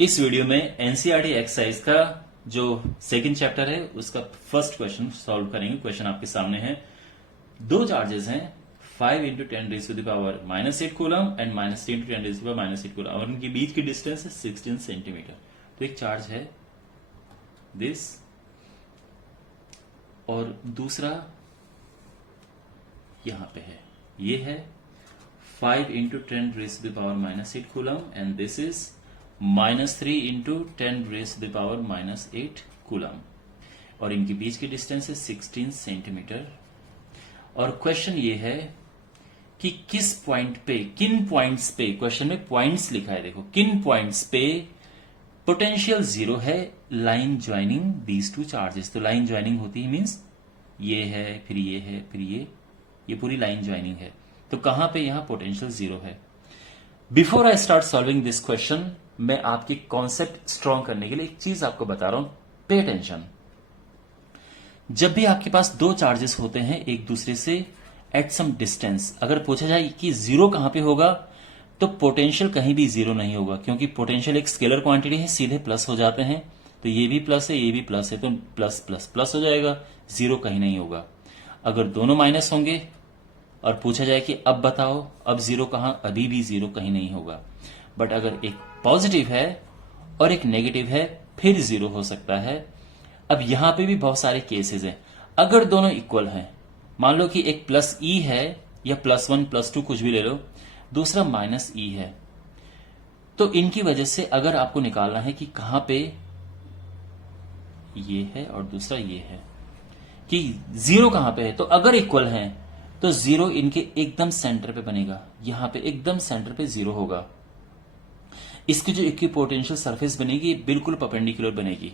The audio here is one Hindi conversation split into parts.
इस वीडियो में एनसीईआरटी एक्सरसाइज का जो सेकंड चैप्टर है उसका फर्स्ट क्वेश्चन सॉल्व करेंगे। क्वेश्चन आपके सामने है। दो चार्जेस हैं 5 into 10 raise to the power -8 coulomb and -3 into 10 raise to the power -8 coulomb और उनके बीच की डिस्टेंस है 16 सेंटीमीटर। तो एक चार्ज है दिस और दूसरा यहां पे है, ये है 5 into 10 raise to the power -8 coulomb and this is -3 into 10 raise to the power -8 coulomb और इनके बीच की डिस्टेंस है 16 सेंटीमीटर। और क्वेश्चन ये है कि किस पॉइंट पे, किन पॉइंट्स पे, क्वेश्चन में पॉइंट्स लिखा है, देखो किन पॉइंट्स पे पोटेंशियल जीरो है line joining these two charges. तो लाइन ज्वाइनिंग होती है मींस ये है, फिर ये है, फिर ये पूरी लाइन ज्वाइनिंग है। तो कहां पे यहां पोटेंशियल जीरो है। Before I start solving this question, मैं आपकी कॉन्सेप्ट स्ट्रॉन्ग करने के लिए एक चीज आपको बता रहा हूं, पे अटेंशन। जब भी आपके पास दो चार्जेस होते हैं एक दूसरे से एट सम डिस्टेंस, अगर पूछा जाए कि जीरो कहां पे होगा, तो पोटेंशियल कहीं भी जीरो नहीं होगा, क्योंकि पोटेंशियल एक स्केलर क्वांटिटी है, सीधे प्लस हो जाते हैं। तो ये भी प्लस है, ये भी प्लस है, तो प्लस प्लस प्लस हो जाएगा, जीरो कहीं नहीं होगा। अगर दोनों माइनस होंगे और पूछा जाए कि अब बताओ अब जीरो कहां, अभी भी जीरो कहीं नहीं होगा। बट अगर एक पॉजिटिव है और एक नेगेटिव है फिर जीरो हो सकता है। अब यहां पे भी बहुत सारे केसेस हैं। अगर दोनों इक्वल हैं, मान लो कि एक प्लस ई है या +1 +2 कुछ भी ले लो, दूसरा माइनस ई है, तो इनकी वजह से अगर आपको निकालना है कि कहां पे ये है और दूसरा ये है, कि जीरो कहां पे है, तो अगर इक्वल हैं तो जीरो इनके एकदम सेंटर पे बनेगा, यहां पे एकदम सेंटर पे जीरो होगा। इसकी जो इक्विपोटेंशियल सरफेस बनेगी बिल्कुल परपेंडिकुलर बनेगी,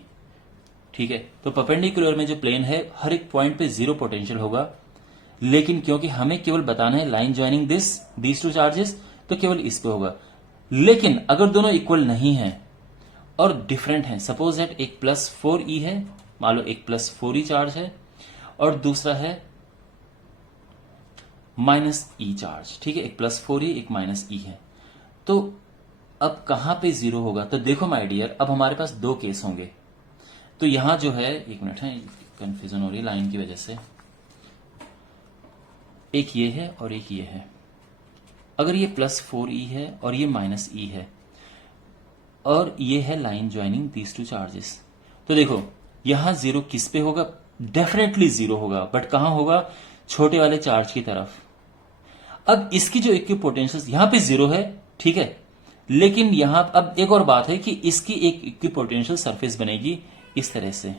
ठीक है। तो परपेंडिकुलर में जो प्लेन है हर एक पॉइंट पे जीरो पोटेंशियल होगा, लेकिन क्योंकि हमें केवल बताना है line joining these two charges, तो केवल इस पे होगा। लेकिन अगर दोनों इक्वल नहीं है और डिफरेंट हैं, सपोज दैट एक +4e है, मान लो एक +4e चार्ज है और दूसरा है -e चार्ज, ठीक है, एक +4e एक -e है, तो अब कहां पे जीरो होगा। तो देखो माय डियर, अब हमारे पास दो केस होंगे। तो यहां जो है, एक मिनट है, कंफ्यूजन हो रही है लाइन की वजह से, एक ये है और एक ये है। अगर ये +4e है और ये -e है और ये है line joining these two charges, तो देखो यहां जीरो किस पे होगा, डेफिनेटली जीरो होगा, बट कहां होगा, छोटे वाले चार्ज की तरफ। अब इसकी जो इक्विपोटेंशियल यहां पे जीरो है, ठीक है, लेकिन यहां अब एक और बात है कि इसकी एक इक्विपोटेंशियल सरफेस बनेगी इस तरह से।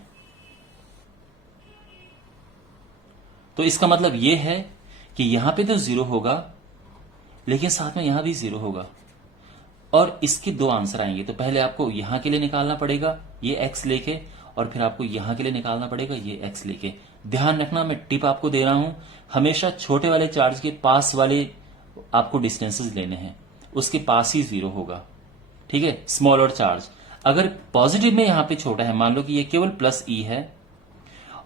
तो इसका मतलब यह है कि यहां पे तो जीरो होगा लेकिन साथ में यहां भी जीरो होगा और इसके दो आंसर आएंगे। तो पहले आपको यहां के लिए निकालना पड़ेगा ये एक्स लेके, और फिर आपको यहां के लिए निकालना पड़ेगा ये एक्स लेके। ध्यान रखना, मैं टिप आपको दे रहा हूं, हमेशा छोटे वाले चार्ज के पास वाले आपको डिस्टेंसेस लेने हैं, उसके पास ही जीरो होगा, ठीक है, स्मॉलर चार्ज। अगर पॉजिटिव में यहां पे छोटा है, मान लो कि ये केवल +e है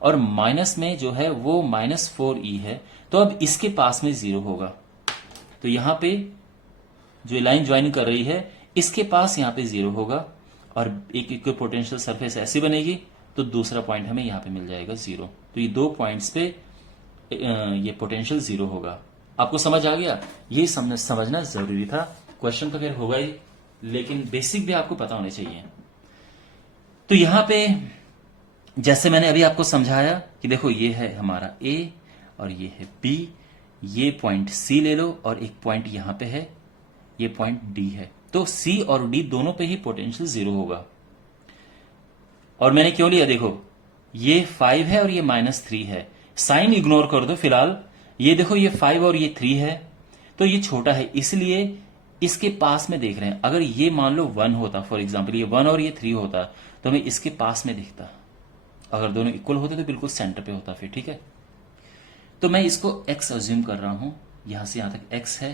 और माइनस में जो है वो -4e है, तो अब इसके पास में जीरो होगा। तो यहां पे जो लाइन ज्वाइन कर रही है इसके पास यहां पे जीरो होगा और एक इक्विपोटेंशियल सरफेस ऐसी बनेगी, तो दूसरा पॉइंट हमें यहां पे मिल जाएगा जीरो। तो ये दो पॉइंट्स पे ये पोटेंशियल जीरो होगा। आपको समझ आ गया, ये समझना जरूरी था। क्वेश्चन तो खैर होगा ही, लेकिन बेसिक भी आपको पता होने चाहिए। तो यहां पे जैसे मैंने अभी आपको समझाया कि देखो ये है हमारा A और ये है B, ये पॉइंट C ले लो और एक पॉइंट यहां पे है, ये पॉइंट D है, तो C और D दोनों पे ही पोटेंशियल जीरो होगा। और मैंने क्यों लिया, देखो ये 5 है और ये -3 है, साइन इग्नोर कर दो फिलहाल। ये देखो ये 5 और ये 3 है, तो ये छोटा है, इसलिए इसके पास में देख रहे हैं। अगर ये मान लो 1 होता, फॉर एग्जाम्पल ये 1 और ये 3 होता, तो हमें इसके पास में दिखता। अगर दोनों इक्वल होते तो बिल्कुल सेंटर पे होता फिर, ठीक है। तो मैं इसको x अज्यूम कर रहा हूं, यहां से यहां तक x है,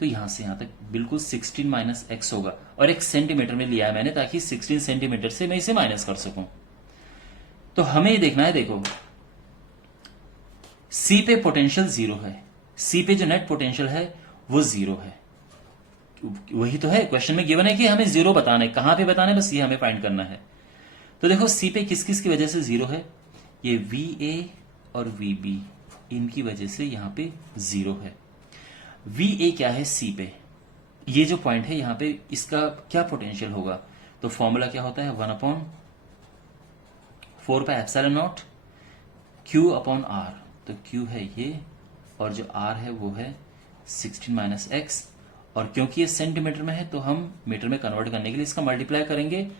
तो यहां से यहां तक बिल्कुल 16 - x होगा, और एक सेंटीमीटर में लिया है मैंने ताकि 16 सेंटीमीटर से मैं इसे माइनस कर सकूं। तो हमें ये देखना है, देखो C पे पोटेंशियल जीरो है, C पे जो नेट पोटेंशियल है वो जीरो है, वही तो है, क्वेश्चन में गिवन है कि हमें जीरो बताना है, कहां पे बताना है, बस ये हमें फाइंड करना है। तो देखो सी पे किस किस की वजह से जीरो है, ये वी ए और वी बी, इनकी वजह से यहां पे जीरो है। वी ए क्या है सी पे, ये जो पॉइंट है यहां पे इसका क्या पोटेंशियल होगा, तो फॉर्मूला क्या होता है 1/4πε0 Q अपॉन आर। तो Q है ये और जो R है वो है 16 - x, और क्योंकि ये सेंटीमीटर में है तो हम मीटर में कन्वर्ट करने के लिए इसका मल्टीप्लाई करेंगे।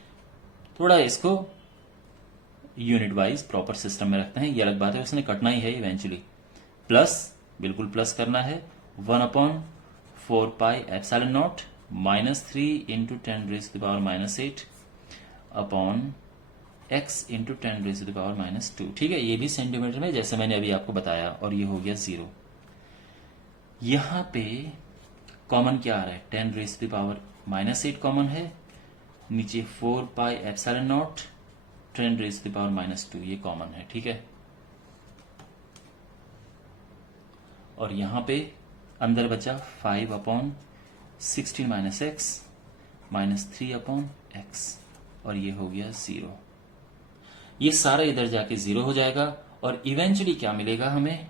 थोड़ा इसको यूनिट वाइज प्रॉपर सिस्टम में रखते हैं, ये अलग बात है, उसने कटना ही है इवेंचुअली। प्लस, बिल्कुल प्लस करना है, 1/4πε0 -3 × 10⁻⁻8 अपॉन x × 10⁻⁻2। ठीक है, ये भी सेंटीमीटर में जैसे मैंने अभी आपको बताया, और ये हो गया 0। यहां पे कॉमन क्या आ रहा है, 10⁻⁻8 कॉमन है, नीचे 4πε0 10⁻⁻2 ये कॉमन है। ठीक है, और यहां पे अंदर बचा 5/16 - x -3/x, और ये हो गया 0। ये सारा इधर जाके 0 हो जाएगा, और इवेंचुअली क्या मिलेगा हमें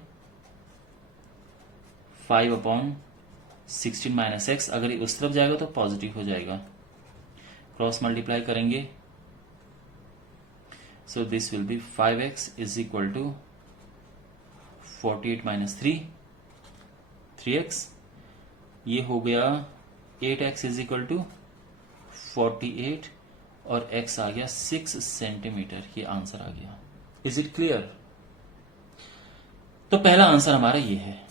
5/16 - x, अगर ये उस तरफ जाएगा तो पॉजिटिव हो जाएगा, क्रॉस मल्टीप्लाई करेंगे, so this will be 5x = 48 - 3 3x, ये हो गया 8x = 48, और x आ गया 6 सेंटीमीटर, ये आंसर आ गया। Is it clear? तो पहला आंसर हमारा ये है।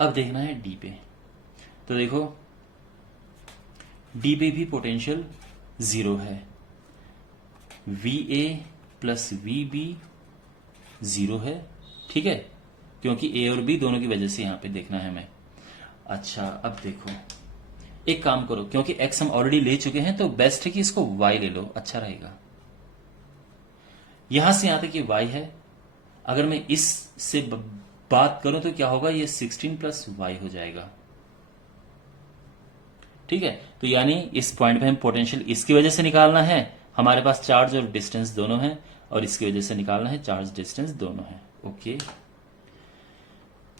अब देखना है डी पे, तो देखो डी पे भी पोटेंशियल 0 है, V A plus V B 0 है। ठीक है, क्योंकि ए और बी दोनों की वजह से यहां पे देखना है हमें। अच्छा, अब देखो एक काम करो, क्योंकि x हम ऑलरेडी ले चुके हैं तो बेस्ट है कि इसको y ले लो, अच्छा रहेगा। यहां से यहां तक ये y है, अगर मैं इस से बात करूं तो क्या होगा, ये 16 + y हो जाएगा। ठीक है, तो यानी इस पॉइंट पे हम पोटेंशियल इसकी वजह से निकालना है, हमारे पास चार्ज और डिस्टेंस दोनों है, और इसकी वजह से निकालना है, चार्ज डिस्टेंस दोनों है। ओके,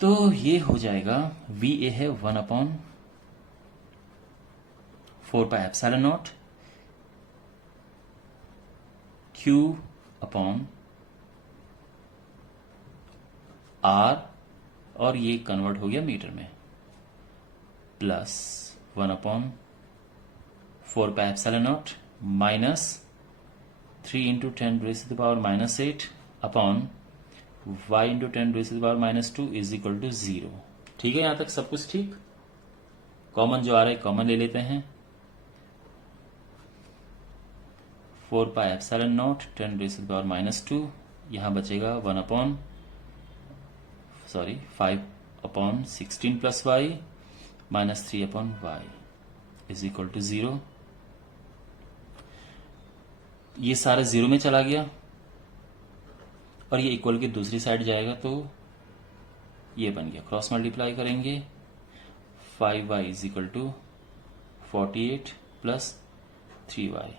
तो ये हो जाएगा वी ए है 1/4πε0 Q अपॉन R, और ये कन्वर्ट हो गया मीटर में, प्लस 1/4πε0 -3 × 10⁻⁻8 अपॉन y × 10⁻⁻2 = 0। ठीक है, यहां तक सब कुछ ठीक। कॉमन जो आ रहा है कॉमन ले लेते हैं, 4πε0 10⁻⁻2, यहां बचेगा 5/16 + y -3/y = 0। ये सारा 0 में चला गया, और ये इक्वल की दूसरी साइड जाएगा तो ये बन गया, क्रॉस मल्टीप्लाई करेंगे, 5y = 48 + 3y,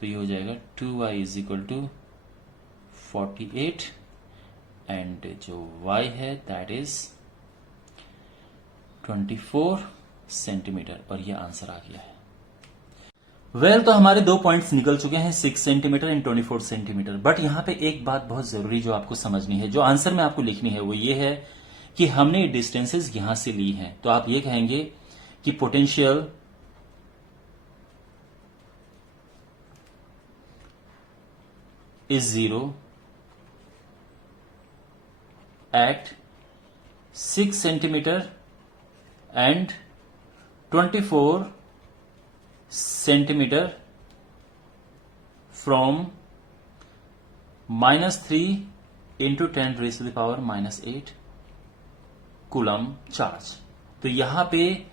तो ये हो जाएगा 2y = 48, एंड जो y है दैट इज 24 सेंटीमीटर, और ये आंसर आ गया है। वेल, तो हमारे 2 पॉइंट्स निकल चुके हैं, 6 सेंटीमीटर एंड 24 सेंटीमीटर। बट यहां पे एक बात बहुत जरूरी जो आपको समझनी है, जो आंसर में आपको लिखनी है, वो ये है कि हमने डिस्टेंसेस यहां से ली हैं, तो आप ये कहेंगे कि potential is 0 at 6 centimetre and 24 centimetre from -3 × 10⁻⁻8 coulomb charge. तो यहां पे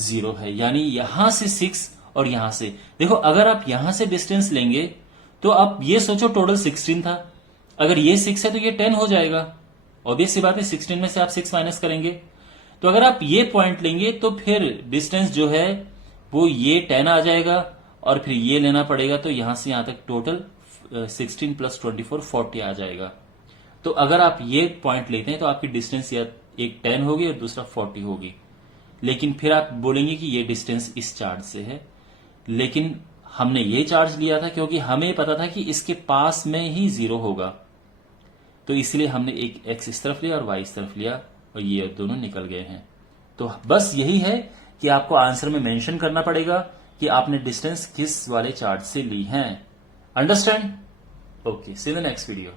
0 है, यानी यहां से 6 और यहां से देखो, अगर आप यहां से डिस्टेंस लेंगे तो आप ये सोचो टोटल 16 था, अगर ये 6 है तो ये 10 हो जाएगा। ऑब्वियस सी बात है, 16 में से आप 6 माइनस करेंगे तो अगर आप ये पॉइंट लेंगे तो फिर डिस्टेंस जो है वो ये 10 आ जाएगा और फिर ये लेना पड़ेगा, तो यहां से यहां तक टोटल 16 प्लस 24 40 आ जाएगा। तो अगर आप ये पॉइंट लेते हैं तो आपकी डिस्टेंस या एक 10 होगी और दूसरा 40 होगी। लेकिन फिर आप बोलेंगे कि ये डिस्टेंस इस चार्ज से है, लेकिन हमने ये चार्ज लिया था क्योंकि हमें पता था कि इसके पास में ही 0 होगा, तो इसलिए हमने एक x इस तरफ लिया और y इस तरफ लिया और ये दोनों निकल गए हैं। तो बस यही है कि आपको आंसर में मेंशन करना पड़ेगा कि आपने डिस्टेंस किस वाले चार्ज से ली है। Understand? Okay, see in the next video.